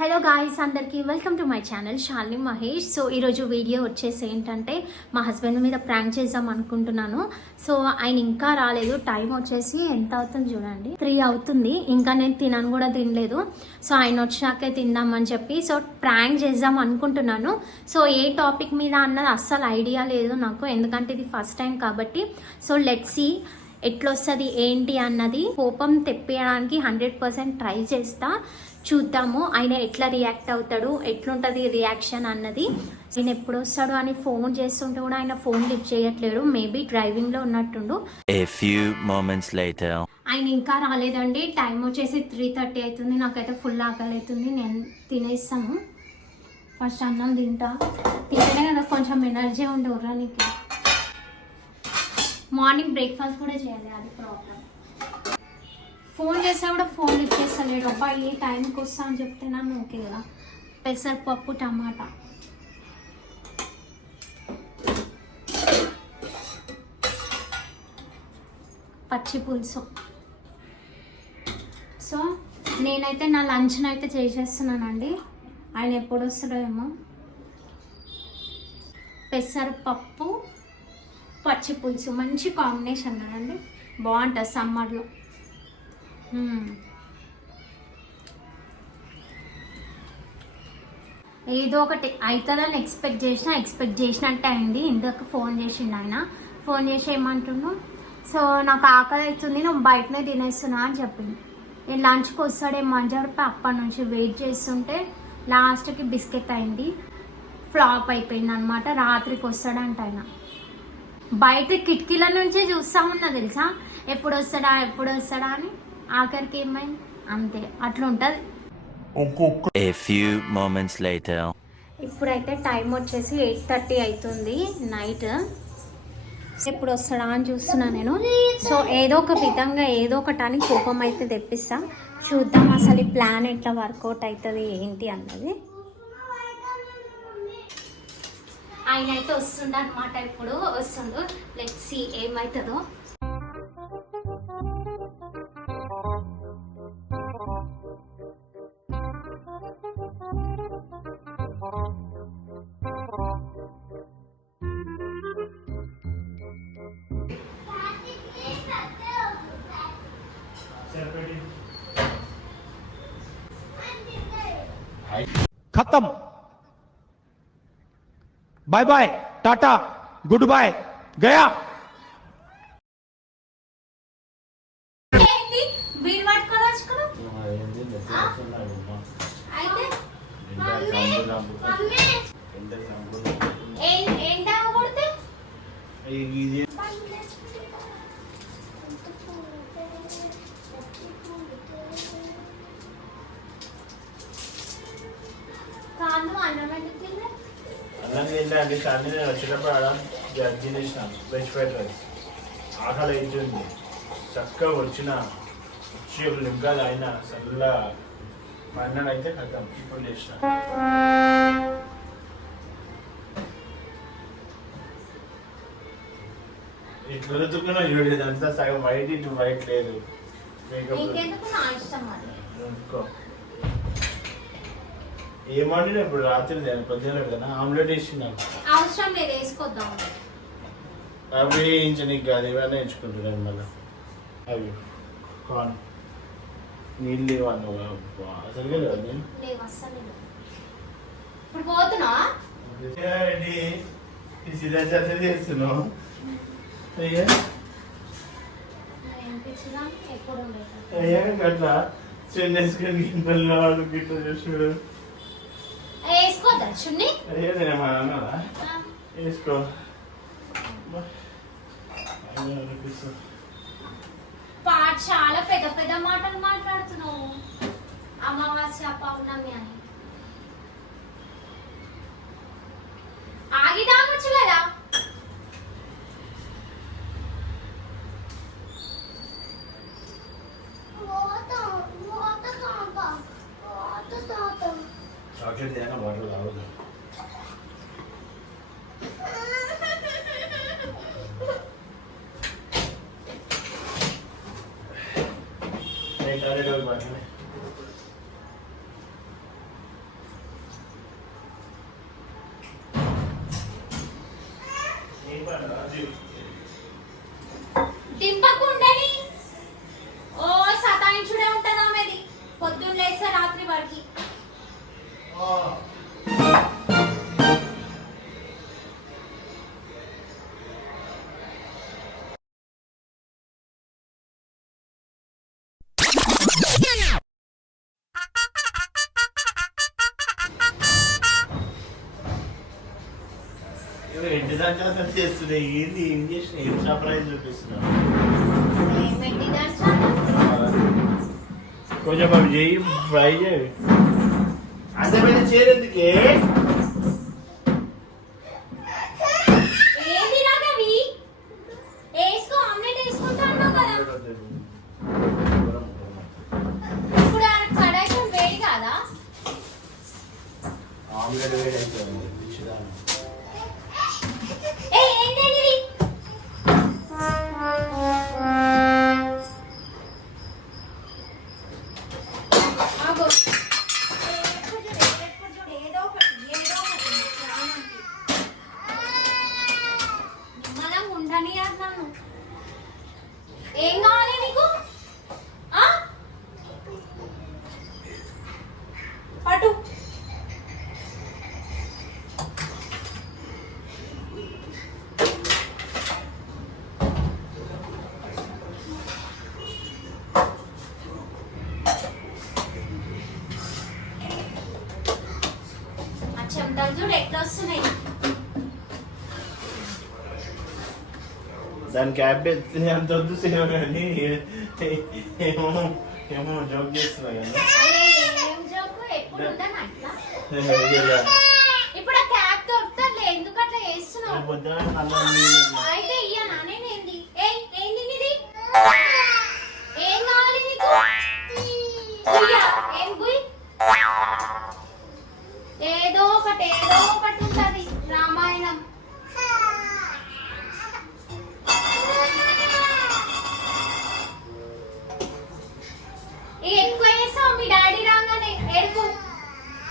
Hello guys, అందరికీ welcome to my channel Shalini Mahesh. So ఈరోజు video వచ్చేసి ఏంటంటే మా హస్బెండ్ మీద ప్రాంక్ చేద్దాం అనుకుంటున్నాను. సో ఆయన ఇంకా రాలేదు. టైం వచ్చేసి ఎంత అవుతుంది చూడండి, 3 అవుతుంది. ఇంకా నేను తినలేదు. సో ఆయన వచ్చాకే తిందామని చెప్పి సో ప్రాంక్ చేద్దాం అనుకుంటున్నాను. సో ఏ టాపిక్ మీద అన్నది అస్సలు ఐడియా లేదు నాకు, ఎందుకంటే ఇది ఫస్ట్ టైం కాబట్టి. సో లెట్స్ సీ ఎట్లొస్తుంది ఏంటి అన్నది. కోపం తెప్పియడానికి 100% ట్రై చేస్తా. చూద్దాము ఆయన ఎట్లా రియాక్ట్ అవుతాడు, ఎట్లుంటుంది రియాక్షన్ అన్నది. ఆయన ఎప్పుడు వస్తాడు అని ఫోన్ చేస్తుంటే కూడా ఆయన ఫోన్ లిఫ్ట్ చేయట్లేడు. మేబీ డ్రైవింగ్లో ఉన్నట్టుండు. ఆయన ఇంకా రాలేదండి. టైం వచ్చేసి 3:30 అవుతుంది. నాకైతే ఫుల్ ఆకలి అవుతుంది. నేను తినేస్తాను. ఫస్ట్ అన్నం తింటేనే కదా కొంచెం ఎనర్జీ ఉండే ఉర్రానికి. మార్నింగ్ బ్రేక్ఫాస్ట్ కూడా చేయాలి, అది ప్రాబ్లం. ఫోన్ చేసా కూడా ఫోన్ లిఫ్ట్ చేస్తలేడు. అబ్బాయి ఏ టైంకి వస్తా అని చెప్తే నన్ను ఓకే కదా. పెసరపప్పు టమాటా, పచ్చి పులుసు. సో నేనైతే నా లంచ్ని అయితే చేసేస్తున్నానండి. ఆయన ఎప్పుడు వస్తాడో ఏమో. పెసరపప్పు పచ్చి పులుసు మంచి కాంబినేషన్ కదండి, బాగుంటుంది సమ్మర్లో. ఏదో ఒకటి అవుతుందని ఎక్స్పెక్ట్ చేసినట్టే అయింది. ఇందాక ఫోన్ చేసిండు ఆయన. ఫోన్ చేసి ఏమంటుండు, సో నాకు ఆకలి అవుతుంది, నువ్వు బయటనే తినేస్తున్నా అని చెప్పింది. నేను లంచ్కి వస్తాడేమో అని చెప్పి అప్పటి నుంచి వెయిట్ చేస్తుంటే లాస్ట్కి బిస్కెట్ అయింది, ఫ్లాప్ అయిపోయింది అనమాట. రాత్రికి వస్తాడంట ఆయన. బయట కిటికీల నుంచే చూస్తా ఉన్నా తెలుసా, ఎప్పుడు వస్తాడా అని. ఆఖరికి ఏమైంది అంతే, అట్లా ఉంటుంది. ఇప్పుడైతే టైం వచ్చేసి 8:30 అవుతుంది నైట్. ఎప్పుడు వస్తాడా అని చూస్తున్నా నేను. సో ఏదో ఒక విధంగా ఏదో ఒకటాని కోపం అయితే తెప్పిస్తా. చూద్దాం అసలు ఈ ప్లాన్ ఎట్లా వర్కౌట్ అవుతుంది ఏంటి అన్నది. ఆయన అయితే వస్తుండ అనమాట. ఇప్పుడు వస్తుండు. లెట్స్ సీ ఏమవుతుందో. खत्म, बाय बाय, टाटा, गुड बाय, गया. అన్నం కానీ నేను వచ్చినప్పుడు ఆడ జడ్జి చేసినాను వెజ్ ఫ్రైడ్ రైస్. ఆకలి అవుతుంది. చక్కగా వచ్చి ఒక లింగాలు అయినా చల్లగా పన్నెండు అయితే కథం. ఇప్పుడు చేసిన ఇట్లా రుతుకున్నా చూడలేదు. ఇదంతా సగం వైట్, ఇటు వైట్ లేదు. ఏమంటే ఇప్పుడు రాత్రి పొద్దున కదా ఆమ్లెట్ వేసిన అవసరం లేదు, వేసుకోద్దాం. అవి వేయించనీకి కాదు, ఇవన్నీ వేయించుకుంటున్నాను మళ్ళీ. అవి కార్న్ నీళ్ళు ఇవన్నీ అసలుగా లేదు. నేను ఇప్పుడు పోతున్నా చేస్తున్నావు అట్లా చెన్నైస్కొని ఇంట్లో వాళ్ళు గిట్ల చూసాడు. వేసుకోద్దా చున్ని? అన్నారా వేసుకో. చాలా పెద్ద పెద్ద మాటలు మాట్లాడుతున్నావు. అమావాస్య పౌర్ణమి అని ఆగి తాగొచ్చు కదా. చాక్లెట్ తిన వాటర్ తాగదు. దింపకుండని ఓ సతాయించుడే ఉంటది ఆమెది పొద్దున్న లేస్తే రాత్రి వరకు. ఇంటి దాంట్లో చేస్తున్నాయి ఏంది ఏం చేసిన ఏం సర్ప్రైజ్ చూపిస్తున్నావు ఏమిటి దాంట్లో? కొంచెం అవి చేయి ఫ్రై చేయి అందమైన చేరేందుకే ఏంది రాగవి? వేసుకో, ఆమ్లెట్ వేసుకుంటా అన్నావు కదా. ఇప్పుడు ఆ కడాయి వేడి కాదా? ఆమ్లెట్ వేడి అవుతుంది పిచ్చిదాన్ని. ఏయ్, ఏంటండి ఇది? ఆగో. ఎప్పుడు చూడు, ఏదో ఒకటి ప్రాణానికి. మనం ఉండని అన్నాను. ఏం కావాలి నీకు? ఆ? పట్టు. ఆ చెమటలు చూడు ఎట్లా వస్తున్నాయి. దాని క్యాబ్ ఎత్తే అంత వద్దు సేవ కానీ ఏమో ఏమో జోక్ చేస్తున్నా కానీ అరే, ఏం జోకు? ఎప్పుడు ఉండను అట్లా. ఇలా ఇప్పుడు ఆ క్యాప్ దొరుకుతారులే, ఎందుకు అట్లా చేస్తున్నావు? పొద్దున అన్నం నీళ్ళు అయితే ఇయ్యనా నేనేంది? ఏయ్, ఏంది ఇది? ఏం కావాలి నీకు? బుయ్యా, ఏం బుయ్? ఏదో ఒకటి ఉంటది రామాయణం. ఎక్కువ వేసావు మీ డాడీ రాగానే ఎరుపు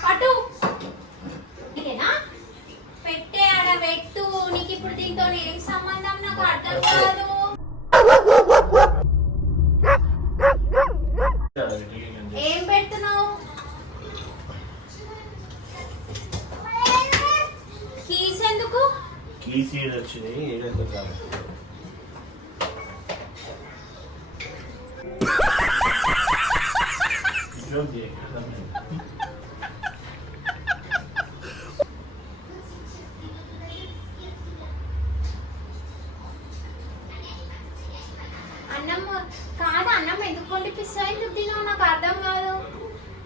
పట్టు. ఇదేనా? పెట్టే ఆడ పెట్టు. నీకు ఇప్పుడు దీంతో ఏం సంబంధం నాకు అర్థం కాదు. ఏం పెడుతున్నావు? కీస్ ఎందుకు? కీస్ ఏడు వచ్చినాయి ఏడైతే కాదు జోక్ చేయ అన్నం కాదు, అన్నం ఎందుకు వండిపిస్తా? ఎందుకు తిన్నావు? నాకు అర్థం కాదు.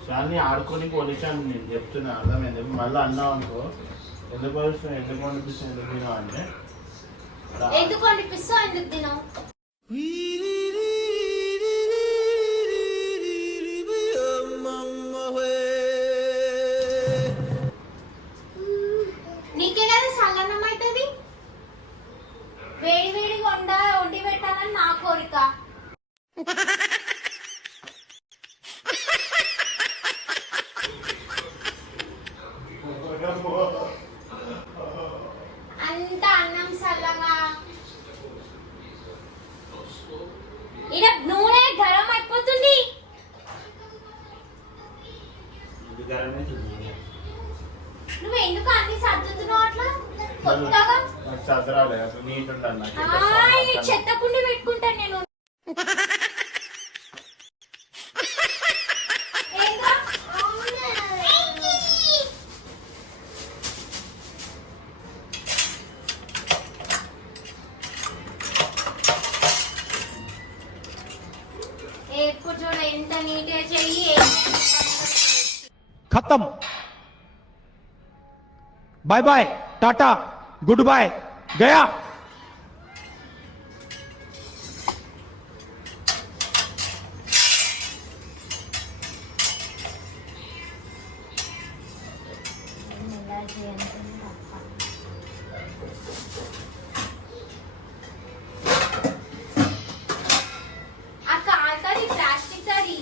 శాలిని ఆడుకొని పోలీసాను నేను చెప్తున్నా అర్థమైంది. మళ్ళీ అన్నావు అనుకో ఎందుకు వస్తున్నావు ఎందుకు పంపిస్తాను ఎందుకు తిన్నావు అంటే ఎందుకు వండిపిస్తావు? ఎందుకు తిన్నావు? నీకే కదా సల్లన్నం అవుతుంది. వేడి వేడిగా వండి పెట్టాలని నా కోరిక. అంత అన్నం చల్లగా ఇడ నూనె గరం అయిపోతుంది. నువ్వు ఎందుకు అన్ని సర్దుతున్నావు అట్లా కొత్తగా? నాకు చదరాలే అసలు నీట్ ఉంటాను చెత్త కుండి పెట్టుకుంటాను నేను. ఏంగా? ఎప్పుడు చూడ ఎంత నీట్గా చెయ్యి. खत्म बाय बाय टाटा गुड बाय गया ఆ కాలుతుంది ప్లాస్టిక్ అది.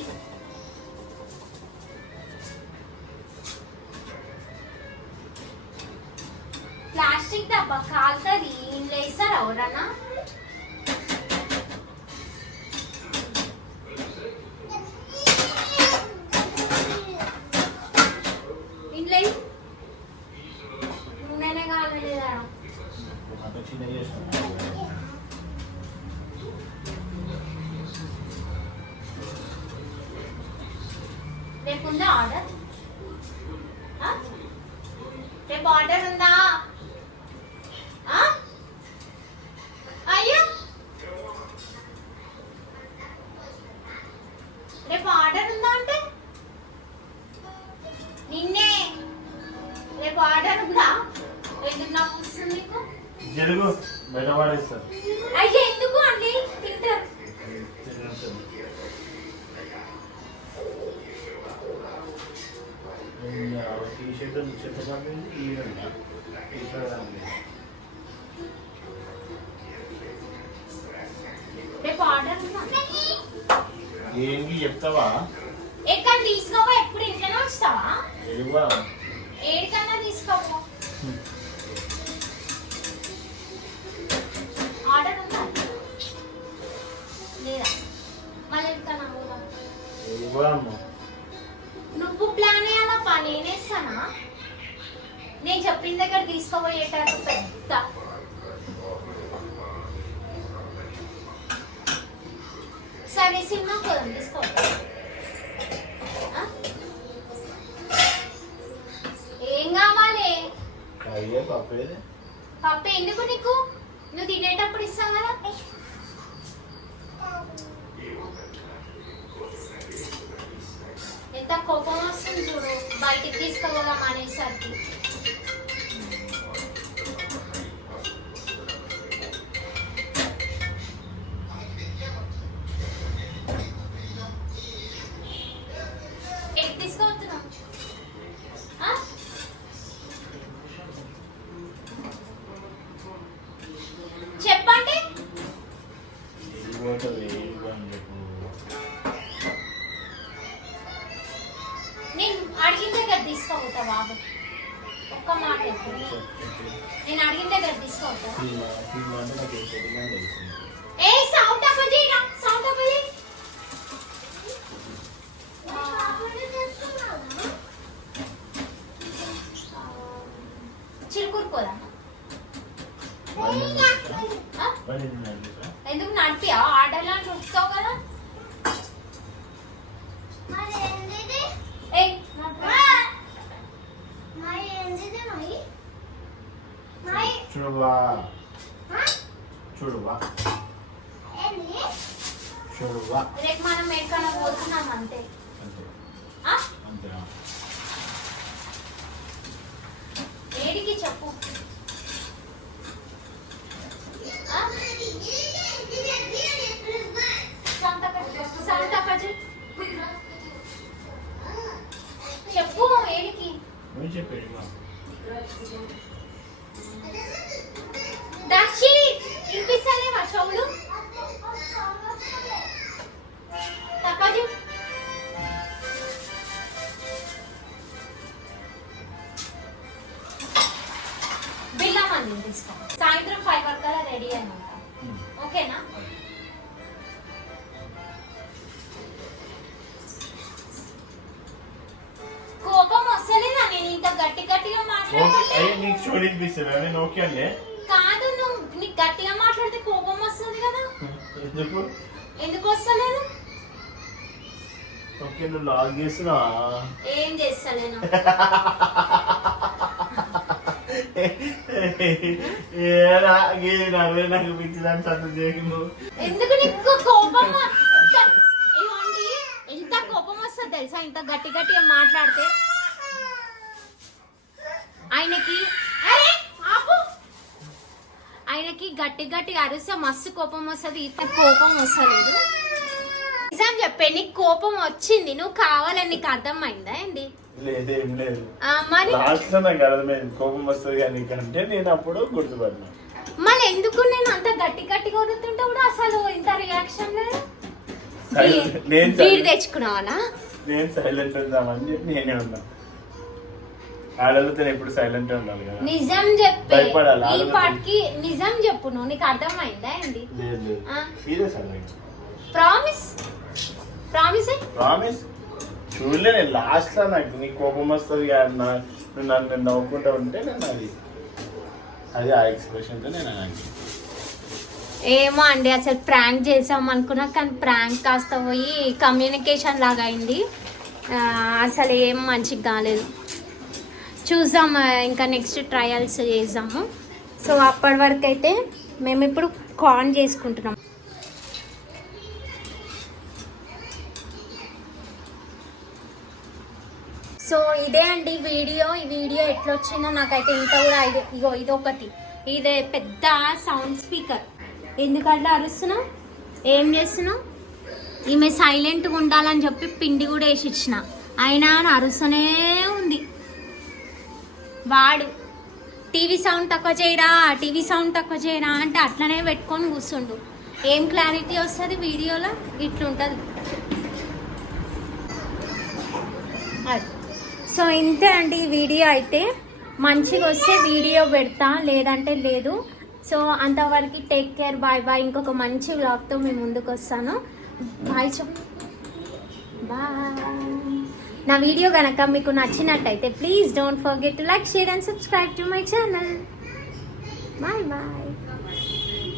ప్లాస్టిక్ ప్లాస్టిక్ డబ్బా కాలుతుంది ఇంట్లో ఇస్తారా ఎవరన్నా? ఇంట్లో నూనెనే కాలలేదా? రేపు ఉందా ఆర్డర్? రేపు ఆర్డర్ ఉందా? అయ్యో రేపు ఆర్డర్ ఉందా అంటే నిన్నే రేపు ఆర్డర్ ఉందా? ఎందుకు నాకు వస్తుంది నీకు? జరుగు బయట పడేస్తారు. అయ్యో ఎందుకు అండి తింటారు. టీషర్ట్ చెప్పకండి రేపు ఆర్డర్ ఉందా? ఏంటి చెప్తావా? ఎక్కడ తీసుకోవా? ఎప్పుడు ఇంట్లోనే వస్తావా? ఎరువా ఏడికన్నా తీసుకోవా? ఆర్డర్ ఉందా లేదా? మళ్ళీ ఎడుకన్నా ఎరువా అమ్మ. నువ్వు ప్లాన్ వేయాలప్పా, నేనేస్తానా? నేను చెప్పిన దగ్గర తీసుకోబోయేటట్టు పెద్ద సరే సినిమా పోదాం తీసుకోవద్దా? ఏం కావాలి? అయ్యే పప్పేది. పప్పు ఎందుకు నీకు? నువ్వు తినేటప్పుడు ఇస్తావు కదా. ఎంత కోపం వస్తుంది చూడు బయటికి తీసుకోగా అనేసరికి. ఎటు తీసుకోవచ్చున్నావు? చెప్పండి. నేను అడిగిన దగ్గర తీసుకోవద్దా బాబు? ఒక్క మాట చెప్పు. నేను అడిగిన దగ్గర తీసుకోవద్దా? ఏ సౌండ్ అప్పజీ సౌండ్ అప్పజీ. చిరుకూరు పోదా? ఎందుకు నడిపియా? ఆర్డర్లో చూస్తావు కదా. చూడువా చూడువా చూడువా. రేపు మనం ఎక్కడ పోతున్నాం అంతే. ఏడికి చెప్పు. చెప్పు ఏడికి. దక్షి వినిపిస్తలేవా చెవులు? తప్పదు. బిల్లా మంది తీసుకో. సాయంత్రం 5 వరకు రెడీ అయినా ఓకేనా? కోపం వస్తలేదా? నేను ఇంత గట్టి గట్టిగా మాట్లాడుతున్నా. కాదు నువ్వు నీకు గట్టిగా మాట్లాడితే కోపం వస్తుంది కదా. ఎందుకు వస్తలేదు? ఓకే నువ్వు లాగ్ చేస్తున్నావా? ఏం చేస్తలేను. నాకు పిచ్చిదాన్ని చదువు చేయను. ఎందుకు నీకు కోపం? ఇవ్వండి ఎంత కోపం వస్తుంది తెలుసా ఇంత గట్టి గట్టిగా మాట్లాడితే. ఆయనకి గట్టి గట్టి అరిస్తే మస్తు కోపం వస్తుంది. ఇప్పుడు కోపం వస్తలేదు. నిజం చెప్పే నీకు కోపం వచ్చింది. నువ్వు కావాలని నీకు అర్థమైందా ఏంది? లేదేం లేదు. మరి నాకు అర్థమైంది కోపం వస్తుంది కానీ కంటే నేను అప్పుడు గుర్తుపడినా. మళ్ళీ ఎందుకు నేను అంత గట్టి గట్టిగా కొడుతుంటే కూడా అసలు ఇంత రియాక్షన్ లేదు. వీడు తెచ్చుకున్నావనా? నేను సైలెంట్ ఉందామని చెప్పి నేనే ఉన్నా. ఆడలతో ఎప్పుడు సైలెంట్ ఉండాలి కదా. నిజం చెప్పే భయపడాలి, ఈ ఆడలతో. పాటికి నిజం చెప్పు నువ్వు, నీకు అర్థమైందా ఏంది? లేదు ఆ? సీరియస్ అలా ప్రామిస్ ప్రామిస్ ప్రామిస్. చూడలే నేను లాస్ట్ లో నాకు నీ కోపం వస్తుంది కానీ నువ్వు నన్ను నవ్వుకుంటా ఉంటే నేను అది ఆ ఎక్స్ప్రెషన్తో నేను అలాంటి. ఏమో అండి, అసలు ప్రాంక్ చేసాం అనుకున్నా కానీ ప్రాంక్ కాస్త పోయి కమ్యూనికేషన్ లాగా అయింది. అసలు ఏం మంచిగా కాలేదు. చూద్దాం, ఇంకా నెక్స్ట్ ట్రయల్స్ చేద్దాము. సో అప్పటి వరకు అయితే మేము ఇప్పుడు కార్న్ చేసుకుంటున్నాం. సో ఇదే అండి వీడియో. ఈ వీడియో ఎట్లా వచ్చిందో నాకైతే ఇంత కూడా ఇగో ఇదొకటి, ఇదే పెద్ద సౌండ్ స్పీకర్. ఎందుకట్లా అరుస్తున్నావు, ఏం చేస్తున్నావు? ఈమె సైలెంట్గా ఉండాలని చెప్పి పిండి కూడా వేసి ఇచ్చిన, అయినా అరుస్తూనే ఉంది. వాడు టీవీ సౌండ్ తక్కువ చేయరా, టీవీ సౌండ్ తక్కువ చేయరా అంటే అట్లనే పెట్టుకొని కూర్చుండు. ఏం క్లారిటీ వస్తుంది వీడియోలో? ఇట్లుంటుంది. సో ఇంతే అండి ఈ వీడియో అయితే. మంచిగా వస్తే వీడియో పెడతా, లేదంటే లేదు. సో అంతవరకు టేక్ కేర్, బాయ్ బాయ్. ఇంకొక మంచి వ్లాగ్తో మేము ముందుకు వస్తాను. బాయ్ చెప్పు, బాయ్. నా వీడియో కనుక మీకు నచ్చినట్టయితే please don't forget to like, share and subscribe to my channel. Bye bye.